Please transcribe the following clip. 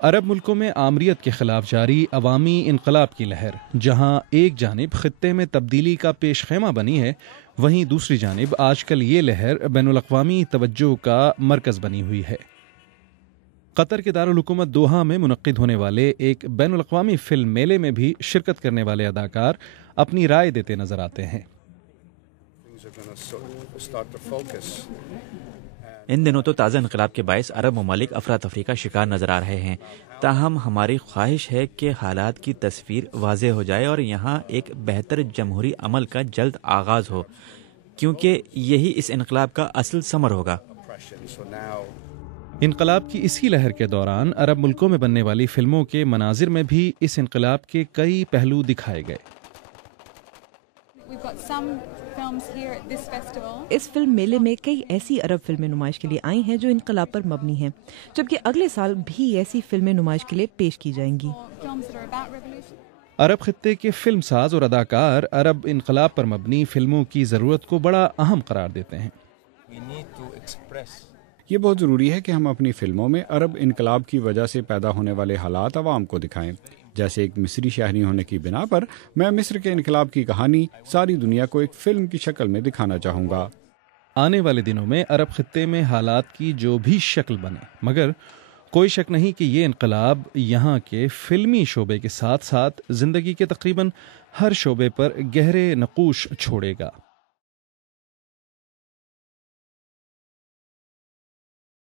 عرب ملکوں میں آمریت کے خلاف جاری عوامی انقلاب کی لہر جہاں ایک جانب خطے میں تبدیلی کا پیش خیمہ بنی ہے، وہیں دوسری جانب آج کل یہ لہر بین الاقوامی توجہ کا مرکز بنی ہوئی ہے۔ قطر کے دارالحکومت دوحہ میں منعقد ہونے والے ایک بین الاقوامی فلم میلے میں بھی شرکت کرنے والے اداکار اپنی رائے دیتے نظر آتے ہیں۔ ان دنوں تو تازہ انقلاب کے باعث عرب ممالک افراتفری کا شکار نظر آ رہے ہیں، تاہم ہماری خواہش ہے کہ حالات کی تصویر واضح ہو جائے اور یہاں ایک بہتر جمہوری عمل کا جلد آغاز ہو، کیونکہ یہی اس انقلاب کا اصل ثمر ہوگا۔ انقلاب کی اسی لہر کے دوران عرب ملکوں میں بننے والی فلموں کے مناظر میں بھی اس انقلاب کے کئی پہلو دکھائے گئے۔ اس فلم میلے میں کئی ایسی عرب فلمیں نمائش کے لیے آئی ہیں جو انقلاب پر مبنی ہیں، جبکہ اگلے سال بھی ایسی فلمیں نمائش کے لیے پیش کی جائیں گی۔ عرب خطے کے فلم ساز اور اداکار عرب انقلاب پر مبنی فلموں کی ضرورت کو بڑا اہم قرار دیتے ہیں۔ یہ بہت ضروری ہے کہ ہم اپنی فلموں میں عرب انقلاب کی وجہ سے پیدا ہونے والے حالات عوام کو دکھائیں۔ جیسے ایک مصری شہری ہونے کی بنا پر میں مصر کے انقلاب کی کہانی ساری دنیا کو ایک فلم کی شکل میں دکھانا چاہوں گا۔ آنے والے دنوں میں عرب خطے میں حالات کی جو بھی شکل بنے، مگر کوئی شک نہیں کہ یہ انقلاب یہاں کے فلمی شعبے کے ساتھ ساتھ زندگی کے تقریباً ہر شعبے پر گہرے نقوش چھوڑے گا۔